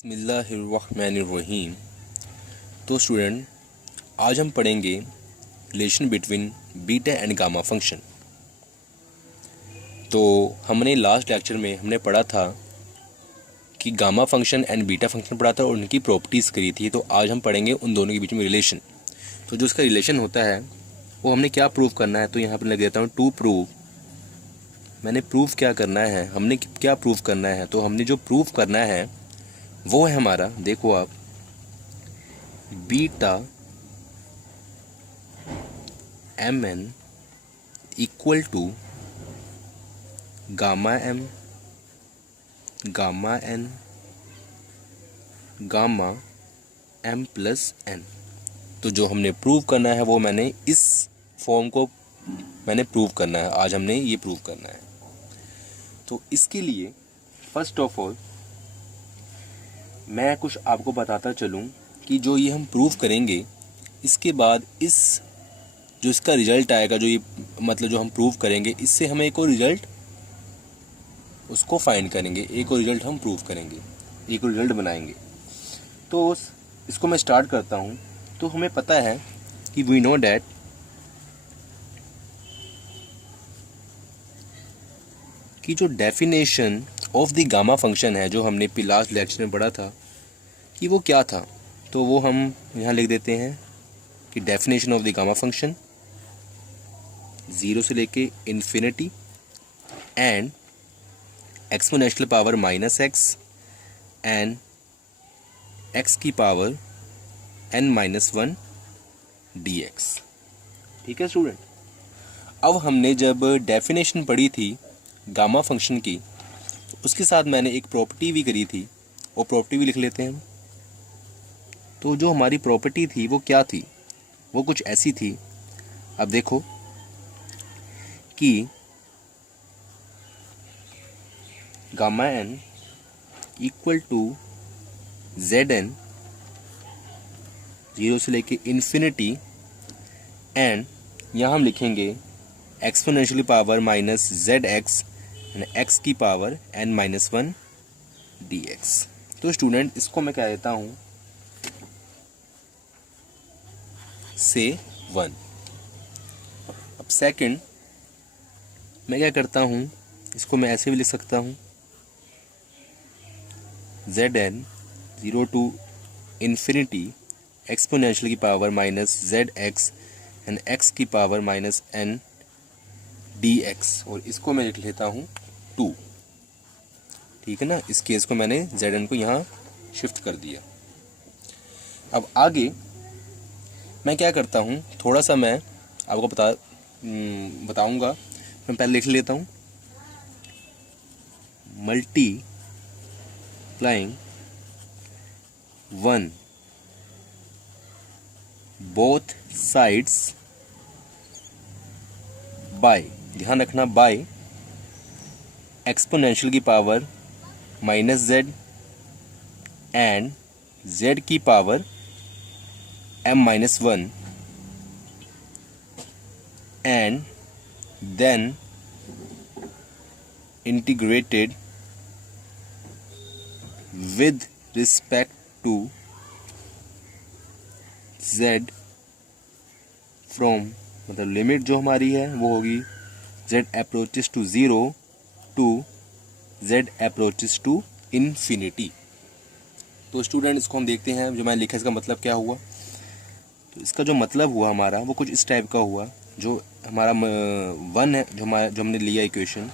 बिस्मिल्लाहिर्रहमानिर्रहीम। तो स्टूडेंट, आज हम पढ़ेंगे relation between beta and gamma function. तो हमने लास्ट लेक्चर में हमने पढ़ा था कि gamma function and beta function पढ़ा था और उनकी प्रॉपर्टीज़ करी थी। तो आज हम पढ़ेंगे उन दोनों के बीच में रिलेशन। तो जो उसका रिलेशन होता है वो हमने क्या प्रूव करना है, तो यहाँ पर लग देता हूँ टू प्रूव। मैंने प्रूव क्या करना है, हमने क्या प्रूव करना है, तो हमने जो प्रूव करना है वो है हमारा, देखो आप, beta m n equal to gamma m gamma n gamma m plus n. तो जो हमने प्रूव करना है वो मैंने इस फॉर्म को मैंने प्रूव करना है। आज हमने ये प्रूव करना है। तो इसके लिए फर्स्ट ऑफ ऑल मैं कुछ आपको बताता चलूँ कि जो ये हम प्रूव करेंगे, इसके बाद जो इसका रिजल्ट आएगा, जो ये मतलब जो हम प्रूव करेंगे, इससे हमें एक और रिजल्ट उसको फाइंड करेंगे, एक और रिजल्ट हम प्रूव करेंगे, एक और रिजल्ट बनाएंगे। तो इसको मैं स्टार्ट करता हूँ। तो हमें पता है कि वी नो डैट कि जो definition of the gamma function है, जो हमने लास्ट लेक्चर में पढ़ा था कि वो क्या था, तो वो हम यहाँ लिख देते हैं कि definition of the gamma function 0 से लेके infinity and exponential power minus x and x की पावर n-1 dx। ठीक है स्टूडेंट। अब हमने जब डेफिनेशन पढ़ी थी गामा फंक्शन की, तो उसके साथ मैंने एक प्रॉपर्टी भी करी थी, वो प्रॉपर्टी भी लिख लेते हैं हम। तो जो हमारी प्रॉपर्टी थी वो क्या थी, वो कुछ ऐसी थी। अब देखो कि gamma n equal to z n 0 से लेके इन्फिनिटी एंड यहाँ हम लिखेंगे exponentially power minus z x and x की पावर n-1 dx। तो स्टूडेंट, इसको मैं क्या देता हूँ से 1। अब सेकंड मैं क्या करता हूँ, इसको मैं ऐसे भी लिख सकता हूँ z n 0 to infinity exponential की power minus z x and x की पावर माइनस n dx, और इसको मैं लिख लेता हूँ 2। ठीक है ना। इस केस को मैंने जेड एन को यहाँ शिफ्ट कर दिया। अब आगे मैं क्या करता हूँ, थोड़ा सा मैं आपको बताऊँगा। मैं पहले लिख लेता हूँ मल्टीप्लाइंग 1 बोथ साइड्स बाय, ध्यान रखना, बाय एक्सपोनेंशियल की power minus z and Z की power m-1 and then integrated with respect to z from, मतलब लिमिट जो हमारी है वो होगी z approaches to 0 to z approaches to infinity। तो स्टूडेंट, इसको हम देखते हैं, जो मैंने लिखा इसका मतलब क्या हुआ। तो इसका जो मतलब हुआ हमारा वो कुछ इस टाइप का हुआ। जो हमारा 1 है, जो हमने लिया इक्वेशन,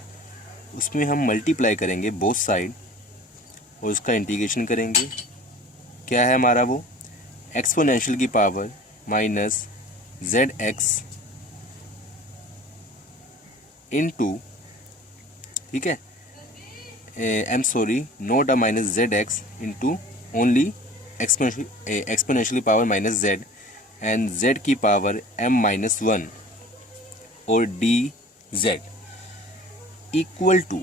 उसमें हम मल्टीप्लाई करेंगे बोथ साइड और उसका इंटीग्रेशन करेंगे। क्या है हमारा वो, एक्सपोनेंशियल की power minus z x into, ठीक है, not a minus z x into only exponentially power minus z and z की पावर m-1 और dz इक्वल टू,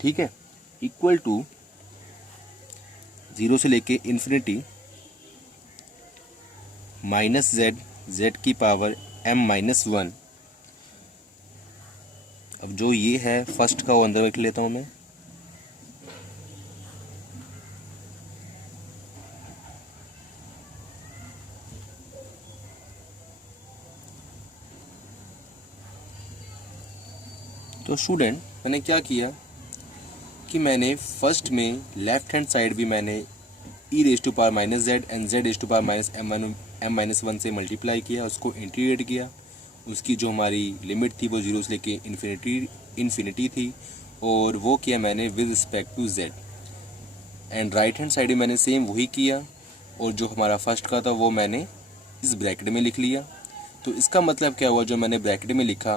ठीक है, इक्वल टू 0 से लेके इन्फिनिटी माइनस z की पावर m-1। अब जो ये है फर्स्ट का वो अंदर रख लेता हूँ मैं, तो स्टूडेंट मैंने क्या किया कि मैंने फर्स्ट में लेफ्ट हैंड साइड भी मैंने e raise to power minus z and z raise to power minus m-1 से मल्टीप्लाई किया, उसको इंटीग्रेट किया। उसकी जो हमारी लिमिट थी वो 0 से लेके इन्फिनिटी थी, और वो किया मैंने with respect to z। And right hand side में मैंने सेम वही किया, और जो हमारा फर्स्ट का था वो मैंने इस ब्रैकेट में लिख लिया। तो इसका मतलब क्या हुआ, जो मैंने ब्रैकेट में लिखा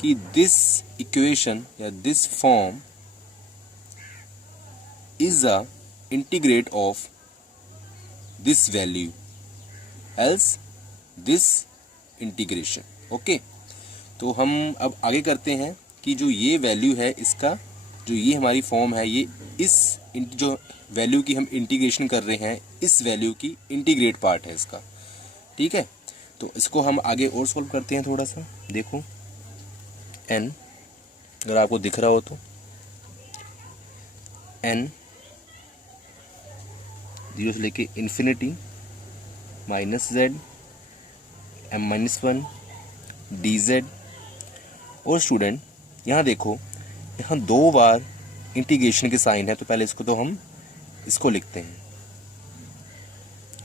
कि दिस इक्वेशन या this form is a integrate of this value else this integration. Okay, तो हम अब आगे करते हैं कि जो ये वैल्यू है इसका, जो ये हमारी फॉर्म है, ये इस जो वैल्यू की हम इंटीग्रेशन कर रहे हैं, इस वैल्यू की इंटीग्रेट पार्ट है इसका। ठीक है, तो इसको हम आगे और सॉल्व करते हैं थोड़ा सा। देखो n, अगर आपको दिख रहा हो तो n 0 से लेके infinity minus z m-1 dz। और स्टूडेंट यहाँ देखो, यहाँ 2 बार इंटीग्रेशन के साइन है, तो पहले इसको तो हम इसको लिखते हैं।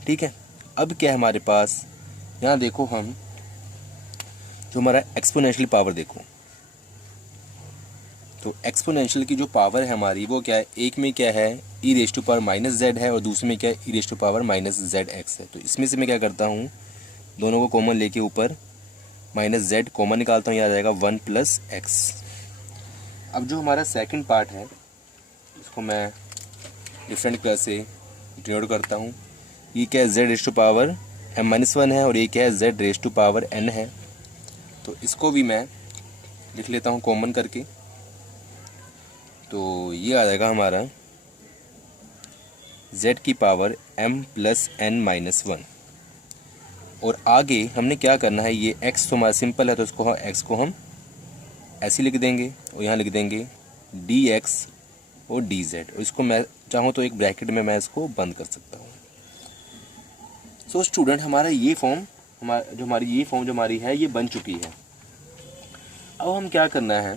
ठीक है, अब क्या है हमारे पास, यहाँ देखो हम जो हमारा एक्सपोनेंशियल पावर देखो, तो एक्सपोनेंशियल की जो पावर है हमारी वो क्या है, एक में क्या है e raise to power minus z है, और दूसरे में क्या है e raise to power minus z x है। तो इसमें से मैं क्या करता हूँ, दोनों को कॉमन लेके ऊपर माइनस जेड कॉमन निकालता हूँ, यहाँ आ जाएगा 1 प्लस एक्स। अब जो हमारा सेकंड पार्ट है इसको मैं डिफरेंट कलर से डिनोट करता हूँ। ये क्या है, z raise to power m-1 है, और ये क्या है, z raise to power n है। तो इसको भी मैं लिख लेता हूँ कॉमन करके, तो ये आ जाएगा हमारा z की पावर m प्लस n-1। और आगे हमने क्या करना है, ये x तो हमारा सिंपल है, तो इसको x को हम ऐसे लिख देंगे, और यहाँ लिख देंगे dx और dz, और इसको मैं चाहूँ तो एक ब्रैकेट में मैं इसको बंद कर सकता हूँ। सो स्टूडेंट हमारा ये फॉर्म, हमारी हमारी है ये बन चुकी है। अब हम क्या करना है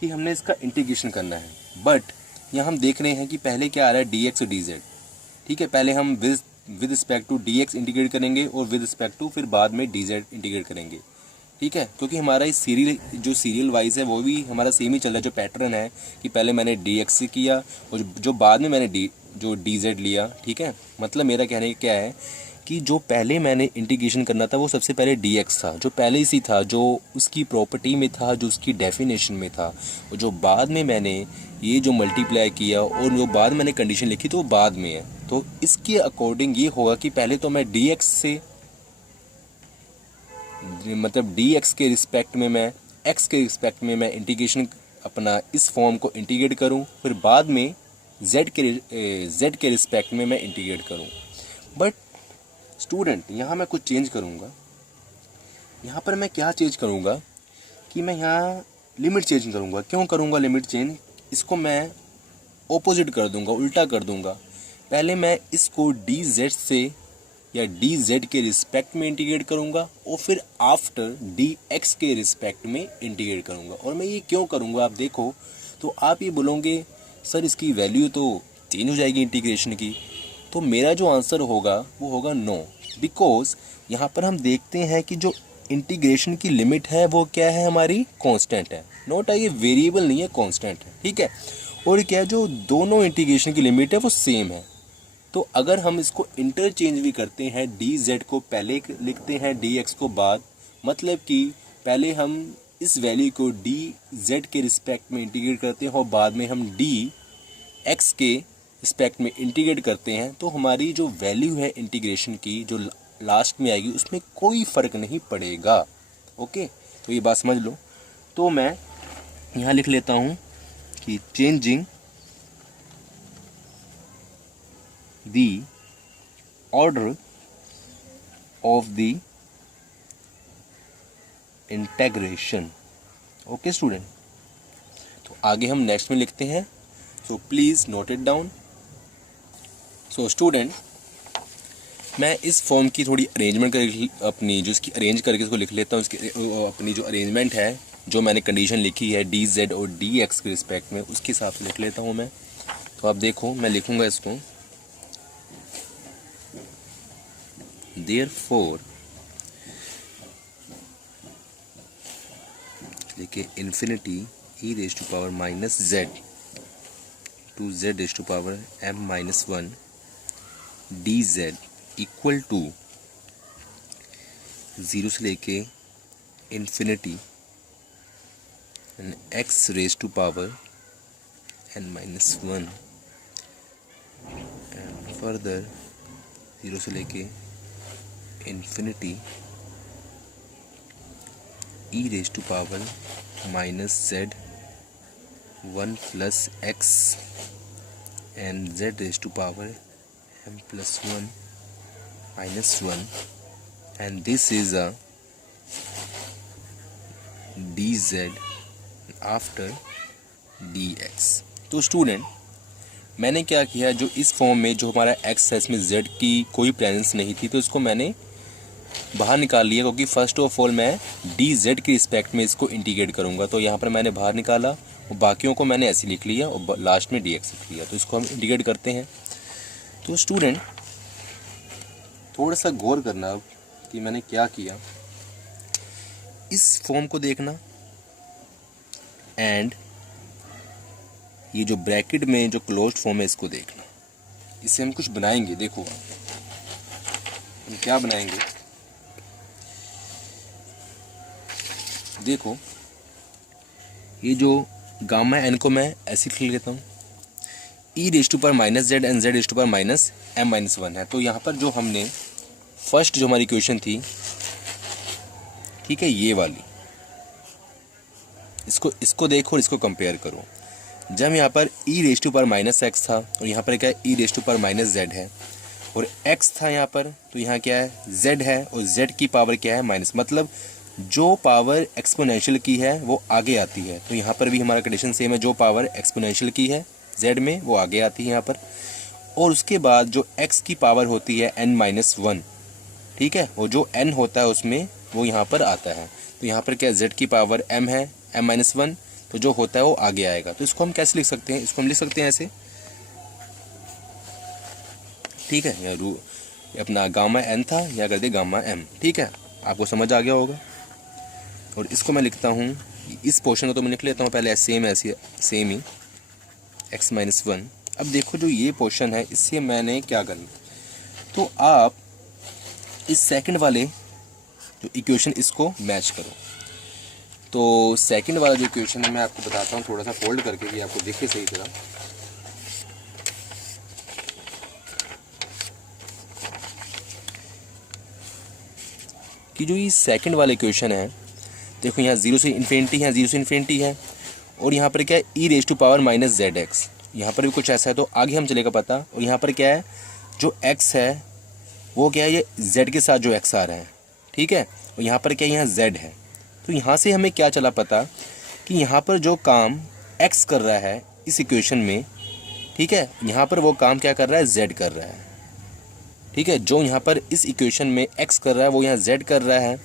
कि हमने इसका इंटीग्रेशन करना है, बट यहाँ हम देख रहे हैं कि पहले क्या आ रहा है, dx और dz। ठीक है, पहले हम with respect to dx integrate करेंगे, और विद रिस्पेक्ट टू फिर बाद में dz इंटीग्रेट करेंगे। ठीक है, क्योंकि हमारा इस सीरियल वाइज है वो भी हमारा सेम ही चल रहा है। जो पैटर्न है कि पहले मैंने dx से किया, और जो बाद में मैंने जो dz लिया। ठीक है, मतलब मेरा कहने क्या है कि जो पहले मैंने इंटीग्रेशन करना था वो सबसे पहले dx था, जो पहले से था, जो उसकी प्रॉपर्टी में था, जो उसकी डेफिनेशन में था। और जो बाद में मैंने ये जो मल्टीप्लाई किया और जो बाद मैंने कंडीशन लिखी तो वो बाद में है। तो इसके अकॉर्डिंग ये होगा कि पहले तो मैं dx से, मतलब dx के रिस्पेक्ट में मैं x के रिस्पेक्ट में मैं इंटीग्रेशन अपना इस फॉर्म को इंटीग्रेट करूं, फिर बाद में z के रिस्पेक्ट में मैं इंटीग्रेट करूं। बट स्टूडेंट यहाँ मैं कुछ चेंज करूँगा। यहाँ पर मैं क्या चेंज करूँगा कि मैं यहाँ लिमिट चेंज करूँगा। क्यों करूँगा लिमिट चेंज, इसको मैं ऑपोजिट कर दूँगा, उल्टा कर दूँगा। पहले मैं इसको dz से या dz के रिस्पेक्ट में इंटीग्रेट करूँगा, और फिर आफ्टर dx के रिस्पेक्ट में इंटीग्रेट करूँगा। और मैं ये क्यों करूँगा, आप देखो तो आप ये बोलोगे सर इसकी वैल्यू तो चेंज हो जाएगी इंटीग्रेशन की। तो मेरा जो आंसर होगा वो होगा नो, बिकॉज यहाँ पर हम देखते हैं कि जो इंटीग्रेशन की लिमिट है वो क्या है, हमारी कांस्टेंट है। नोट है, ये वेरिएबल नहीं है, कांस्टेंट है। ठीक है, और क्या जो दोनों इंटीग्रेशन की लिमिट है वो सेम है। तो अगर हम इसको इंटरचेंज भी करते हैं, dz को पहले लिखते हैं, dx को बाद, मतलब कि पहले हम इस वैल्यू को dz के रिस्पेक्ट में इंटीग्रेट करते हैं और बाद में हम dx के रिस्पेक्ट में इंटीग्रेट करते हैं, तो हमारी जो वैल्यू है इंटीग्रेशन की जो लास्ट में आएगी उसमें कोई फ़र्क नहीं पड़ेगा। ओके, तो ये बात समझ लो। तो मैं यहाँ लिख लेता हूँ कि changing the order of the integration. Okay student, तो आगे हम नेक्स्ट में लिखते हैं, so please note it down. So student मैं इस फॉर्म की थोड़ी अरेंजमेंट करके अपनी जो इसकी अरेंज करके इसको लिख लेता हूँ। इसकी अपनी जो अरेंजमेंट है जो मैंने कंडीशन लिखी है डी जेड और डी एक्स के रिस्पेक्ट में, उसके हिसाब से लिख लेता हूँ मैं। तो आप देखो, मैं लिखूँगा इसको, देयरफॉर देखिए infinity e raise to power minus z to z raise to power m minus one d z equal to 0 से लेके infinity and x raise to power n minus one and further 0 से लेके infinity e raise to power minus z 1 plus x and z raise to power m plus 1 minus 1 and this is a d z after d x. तो student, मैंने क्या किया, जो इस form में जो हमारा एक्स है इसमें जेड की कोई प्रेजेंस नहीं थी, तो इसको मैंने बाहर निकाल लिया, क्योंकि फर्स्ट ऑफ ऑल मैं डी जेड के रिस्पेक्ट में इसको इंटीग्रेट करूंगा। तो यहाँ पर मैंने बाहर निकाला और बाकियों को मैंने ऐसे लिख लिया और लास्ट में डी एक्स लिख लिया। तो इसको हम इंटीग्रेट करते हैं। तो स्टूडेंट, थोड़ा सा गौर करना अब कि मैंने क्या किया। इस फॉर्म को देखना एंड ये जो ब्रैकेट में जो क्लोज्ड फॉर्म है इसको देखना। इससे हम कुछ बनाएंगे। देखो हम क्या बनाएंगे, देखो ये जो गामा एन को मैं ऐसे लिख लेता हूँ, e raise to power minus z and z raise to power minus m minus one है। तो यहाँ पर जो हमने फर्स्ट जो हमारी इक्वेशन थी, ठीक है, ये वाली, इसको देखो और इसको कंपेयर करो। जब यहाँ पर e raise to power minus x था और यहाँ पर क्या है, e raise to power minus z है, और एक्स था यहाँ पर, तो यहाँ क्या है, जेड है, और जेड की पावर क्या है, माइनस। मतलब जो पावर एक्सपोनेंशियल की है वो आगे आती है। तो यहाँ पर भी हमारा कंडीशन सेम है, जो पावर एक्सपोनेंशियल की है जेड में वो आगे आती है यहाँ पर। और उसके बाद जो एक्स की पावर होती है एन माइनस वन, ठीक है, और जो एन होता है उसमें वो यहाँ पर आता है। तो यहाँ पर क्या जेड की पावर एम है, एम माइनस वन, तो जो होता है वो आगे आएगा। तो इसको हम कैसे लिख सकते हैं, इसको हम लिख सकते हैं ऐसे, ठीक है, या अपना गामा एन था या कर दे गामा एम, ठीक है, आपको समझ आ गया होगा। और इसको मैं लिखता हूँ, इस पोर्शन को तो मैं लिख लेता हूँ पहले सेम ही एक्स माइनस वन। अब देखो जो ये पोर्शन है इससे मैंने क्या करना, तो आप इस सेकंड वाले जो इक्वेशन इसको मैच करो। तो सेकंड वाला जो इक्वेशन है मैं आपको बताता हूँ, थोड़ा सा फोल्ड करके कि आपको दिखे सही तरह। कि जो ये सेकंड वाला इक्वेशन है, देखो यहाँ 0 से इन्फिनिटी है, 0 से इन्फिनिटी है, और यहाँ पर क्या है, e raise to power minus z x, यहाँ पर भी कुछ ऐसा है, तो आगे हम चलेगा पता। और यहाँ पर क्या है, जो एक्स है वो क्या है, ये जेड के साथ जो एक्स आ रहा है, ठीक है, और यहाँ पर क्या है, यहाँ जेड है। तो यहाँ से हमें क्या चला पता कि यहाँ पर जो काम एक्स कर रहा है इस इक्वेशन में, ठीक है, यहाँ पर वो काम क्या कर रहा है, जेड कर रहा है, ठीक है। जो यहाँ पर इस इक्वेशन में एक्स कर रहा है वो यहाँ जेड कर रहा है,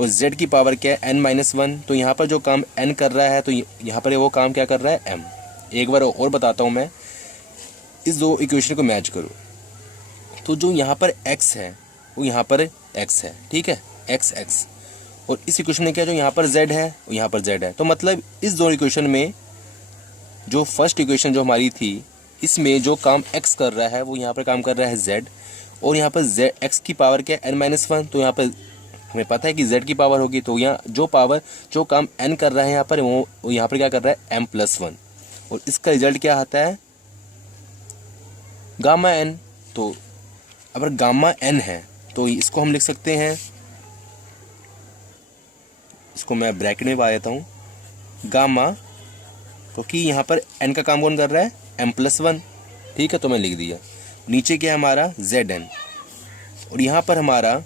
और जेड की पावर क्या है, एन माइनस वन। तो यहाँ पर जो काम एन कर रहा है तो यहाँ पर वो काम क्या कर रहा है, एम। एक बार और बताता हूँ मैं, इस दो इक्वेशन को मैच करो। तो जो यहाँ पर एक्स है वो यहाँ पर एक्स है, ठीक है, एक्स एक्स, और इस इक्वेशन में क्या, जो यहाँ पर जेड है और यहाँ पर जेड है। तो मतलब इस दो इक्वेशन में जो फर्स्ट इक्वेशन जो हमारी थी, इसमें जो काम एक्स कर रहा है वो यहाँ पर काम कर रहा है जेड, और यहाँ पर जेड एक्स की पावर क्या है, एन माइनस वन। तो यहाँ पर हमें पता है कि जेड की पावर होगी, तो यहाँ जो काम एन कर रहा है यहाँ पर, वो यहाँ पर क्या कर रहा है, एम प्लस वन, और इसका रिजल्ट क्या आता है, गामा एन। तो अगर गामा एन है तो इसको हम लिख सकते हैं, इसको मैं ब्रैकेट में पा देता हूँ, गामा, क्योंकि यहाँ पर एन का काम कौन कर रहा है, एम प्लस वन, ठीक है, तो मैं लिख दिया। नीचे क्या है हमारा, जेड एन, और यहाँ पर हमारा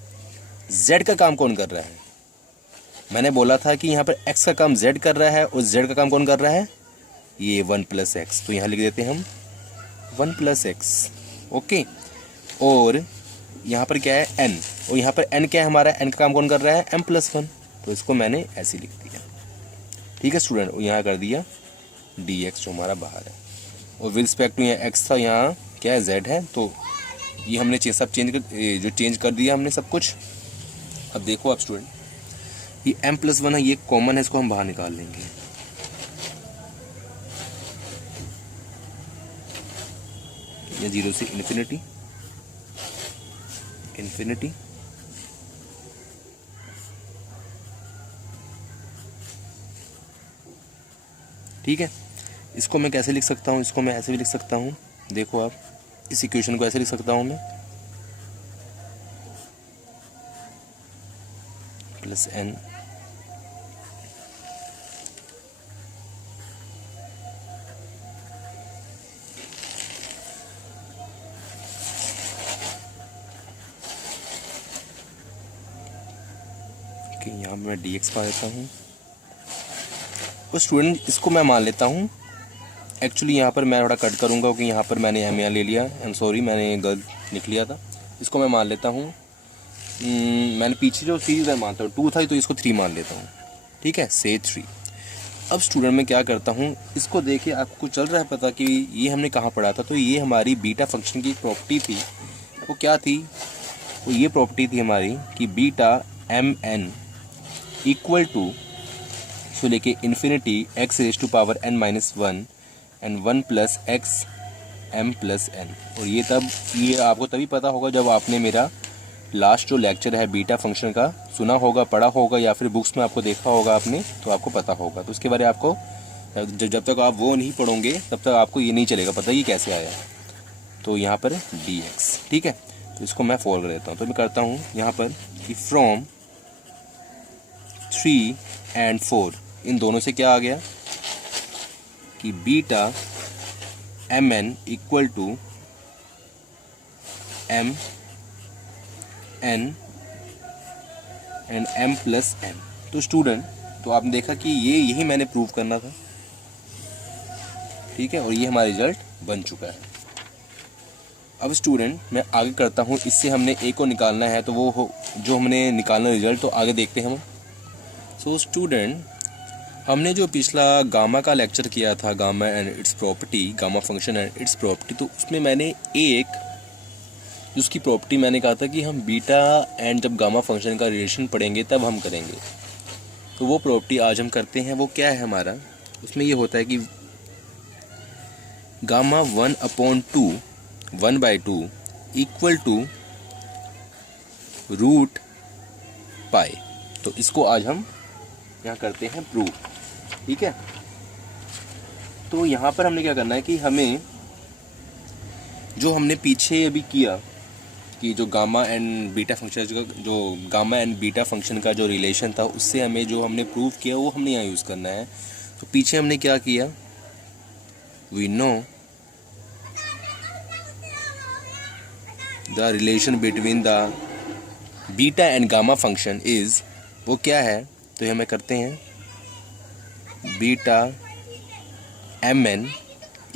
जेड का काम कौन कर रहा है, मैंने बोला था कि यहाँ पर एक्स का काम जेड कर रहा है और जेड का काम कौन कर रहा है, ये 1 प्लस एक्स। तो यहाँ लिख देते हैं हम 1 प्लस एक्स, ओके। और यहाँ पर क्या है, एन, और यहाँ पर एन क्या है हमारा, एन का काम कौन कर रहा है, एम प्लस वन। तो इसको मैंने ऐसे लिख दिया। ठीक है स्टूडेंट, यहाँ कर दिया dx जो हमारा बाहर है, और विद रिस्पेक्ट टू यहाँ x था, यहाँ क्या है z है, तो ये हमने सब चेंज कर दिया हमने सब कुछ। अब देखो आप स्टूडेंट, ये m+1 है, ये कॉमन है, इसको हम बाहर निकाल लेंगे। ये 0 से इन्फिनिटी, इन्फिनिटी, ठीक है। इसको मैं कैसे लिख सकता हूँ, इसको मैं ऐसे भी लिख सकता हूँ, देखो आप, इस इक्वेशन को ऐसे लिख सकता हूँ मैं, +n कि यहाँ मैं dx पा देता हूँ। तो स्टूडेंट इसको मैं मान लेता हूँ, एक्चुअली यहाँ पर मैं थोड़ा कट करूँगा क्योंकि यहाँ पर मैंने एम यहाँ ले लिया, आई एम सॉरी, मैंने गलत लिख लिया था। इसको मैं मान लेता हूँ, मैंने पीछे जो सीरीज है मानता हूँ 2 था, तो इसको 3 मान लेता हूँ, ठीक है, से 3। अब स्टूडेंट मैं क्या करता हूँ, इसको देखिए आपको चल रहा है पता कि ये हमने कहाँ पढ़ा था, तो ये हमारी बीटा फंक्शन की प्रॉपर्टी थी। वो क्या थी, वो ये प्रॉपर्टी थी हमारी कि बीटा mn इक्वल टू सो लेके infinity x⁻n-1 and 1 + x m+n। और ये आपको तभी पता होगा जब आपने मेरा लास्ट जो लेक्चर है बीटा फंक्शन का सुना होगा, पढ़ा होगा, या फिर बुक्स में आपको देखा होगा आपने, तो आपको पता होगा। तो उसके बारे में आपको जब तक आप वो नहीं पढ़ोगे तब तक आपको ये नहीं चलेगा पता ये कैसे आया। तो यहाँ पर dx, ठीक है, तो इसको मैं फॉल्व कर देता हूँ। तो मैं करता हूँ यहाँ पर कि फ्रॉम 3 and 4 इन दोनों से क्या आ गया कि beta mn equal to m n and m+n। तो स्टूडेंट, तो आपने देखा कि यही मैंने प्रूव करना था, ठीक है, और ये हमारा रिजल्ट बन चुका है। अब स्टूडेंट मैं आगे करता हूँ, इससे हमने a को निकालना है, तो वो हो जो हमने निकालना रिजल्ट, तो आगे देखते हैं हम। सो स्टूडेंट, हमने जो पिछला गामा का लेक्चर किया था, gamma and it's property, gamma function and it's property, तो उसमें मैंने एक उसकी प्रॉपर्टी मैंने कहा था कि हम बीटा एंड जब गामा फंक्शन का रिलेशन पढ़ेंगे तब हम करेंगे। तो वो प्रॉपर्टी आज हम करते हैं। वो क्या है हमारा, उसमें ये होता है कि गामा 1/2 1/2 इक्वल टू √π। तो इसको आज हम यहाँ करते हैं प्रूव, ठीक है। तो यहाँ पर हमने क्या करना है कि हमें जो हमने पीछे अभी किया कि जो गामा एंड बीटा फंक्शन जो गामा एंड बीटा फंक्शन का जो रिलेशन था, उससे हमें जो हमने प्रूव किया वो हमने यहाँ यूज़ करना है। तो पीछे हमने क्या किया, we know the relation between the beta and gamma function is, वो क्या है, तो ये हमें करते हैं beta mn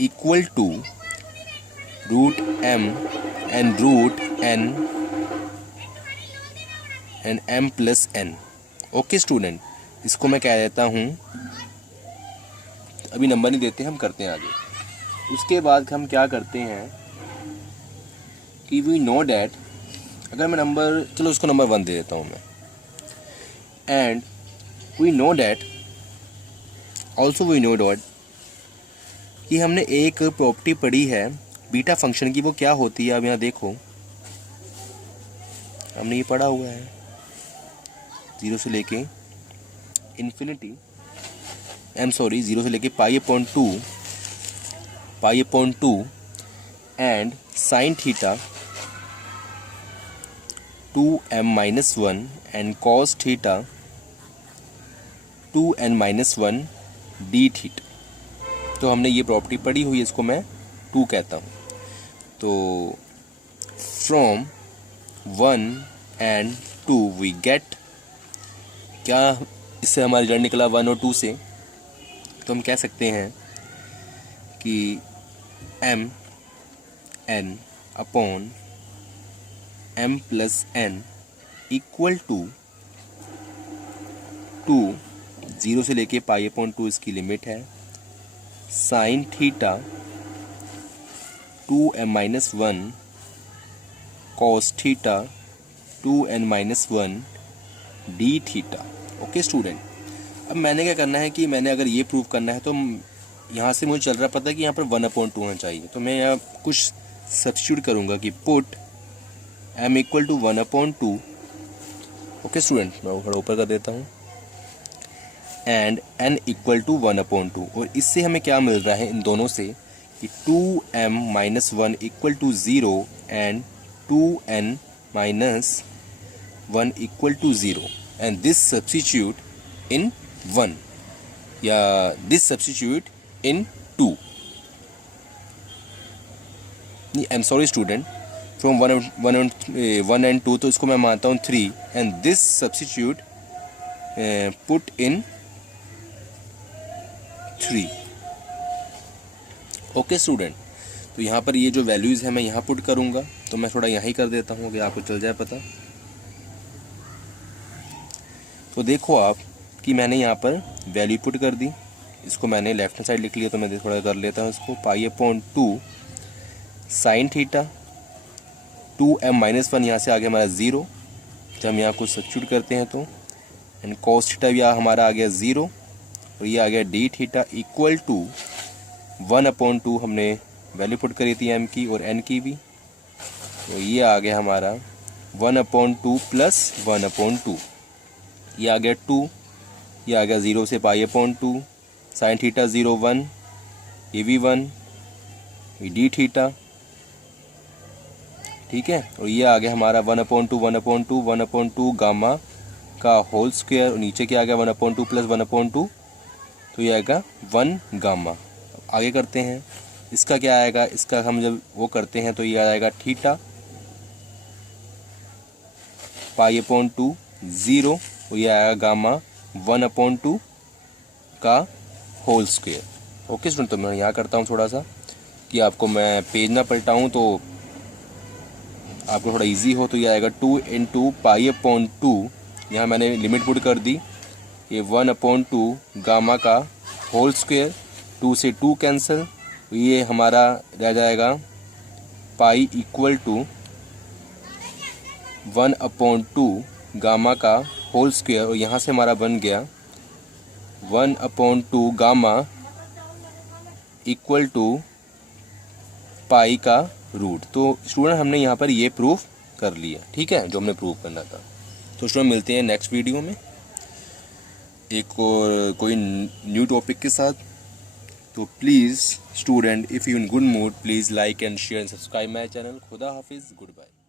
equal to √m and √n and m+n। Okay student, इसको मैं कह देता हूँ, अभी नंबर नहीं देते, हम करते हैं आगे। उसके बाद हम क्या करते हैं कि वी नो डैट, अगर मैं नंबर, चलो उसको नंबर 1 दे देता हूँ मैं, and we know that also we know that कि हमने एक प्रॉपर्टी पढ़ी है बीटा फंक्शन की, वो क्या होती है। अब यहाँ देखो, हमने ये पढ़ा हुआ है 0 से लेके इन्फिनिटी, 0 से लेके π/2 and sine theta 2m-1 and cos theta 2n-1 d theta. तो हमने ये प्रॉपर्टी पढ़ी हुई है, इसको मैं 2 कहता हूँ। तो फ्रॉम 1 and 2 वी गेट, क्या इससे हमारा रिजल्ट निकला 1 और 2 से, तो हम कह सकते हैं कि mn upon m+n equal to 2 0 से लेके π/2 इसकी लिमिट है। Sign theta 2m-1 cos theta 2n-1 d theta. Okay student, अब मैंने क्या करना है कि मैंने अगर ये प्रूव करना है तो यहाँ से मुझे चल रहा पता है कि यहाँ पर 1/2 होना चाहिए, तो मैं यहाँ कुछ सब्स्टिट्यूट करूँगा कि put m equal to 1/2। Okay student, मैं थोड़ा ऊपर कर देता हूँ, एंड n इक्वल टू 1/2। और इससे हमें क्या मिल रहा है इन दोनों से कि 2m-1 equal to 0 and 2n-1 equal to 0 and this substitute in 1 या this substitute in 2। I am sorry student, from 1 and 2, तो इसको मैं मानता हूँ 3 and this substitute put in 3। Okay student, तो यहाँ पर ये जो वैल्यूज़ है मैं यहाँ पुट करूँगा, तो मैं थोड़ा यहाँ ही कर देता हूँ कि आपको चल जाए पता। तो देखो आप कि मैंने यहाँ पर वैल्यू पुट कर दी, इसको मैंने लेफ्ट हैंड साइड लिख लिया, तो मैं थोड़ा कर लेता हूँ इसको। π/2 साइन थीटा 2m-1 यहाँ से आ गया हमारा 0, जब हम यहाँ कुछ सब्स्टिट्यूट करते हैं तो, एंड कॉस थीटा भी हमारा आ गया 0 और ये आ गया डी थीटा इक्वल टू 1/2 हमने वैल्यू पुट करी थी m की और n की भी, तो ये आ गया हमारा 1/2 प्लस 1/2, ये आ गया 2, ये आ गया 0 से π/2, साइन थीटा 0 1, ये भी 1, ये डी थीटा, ठीक है। और ये आ गया हमारा 1/2 गामा का होल स्क्वायर, और नीचे क्या आ गया 1/2 प्लस 1/2, तो ये आएगा 1 गामा। आगे करते हैं, इसका क्या आएगा, इसका हम जब वो करते हैं तो ये आएगा थीटा π/2 0, और ये आएगा गामा 1/2 का होल स्क्वायर। ओके स्टूडेंट, तो मैं यहाँ करता हूँ थोड़ा सा कि आपको मैं पेज ना पलटाऊँ तो आपको थोड़ा इजी हो। तो ये आएगा 2 × π/2, यहाँ मैंने लिमिट पुट कर दी, ये 1/2 गामा का होल स्क्वायर, 2 से 2 कैंसिल, ये हमारा रह जाएगा पाई इक्वल टू 1/2 गामा का होल स्क्वायर, और यहाँ से हमारा बन गया 1/2 गामा इक्वल टू पाई का रूट। तो स्टूडेंट हमने यहाँ पर ये प्रूफ कर लिया, ठीक है, जो हमने प्रूव करना था। तो स्टूडेंट मिलते हैं नेक्स्ट वीडियो में एक और कोई न्यू टॉपिक के साथ। तो please student, if you in good mood, please like and share and subscribe my channel. खुदा हाफिज़, गुड बाय।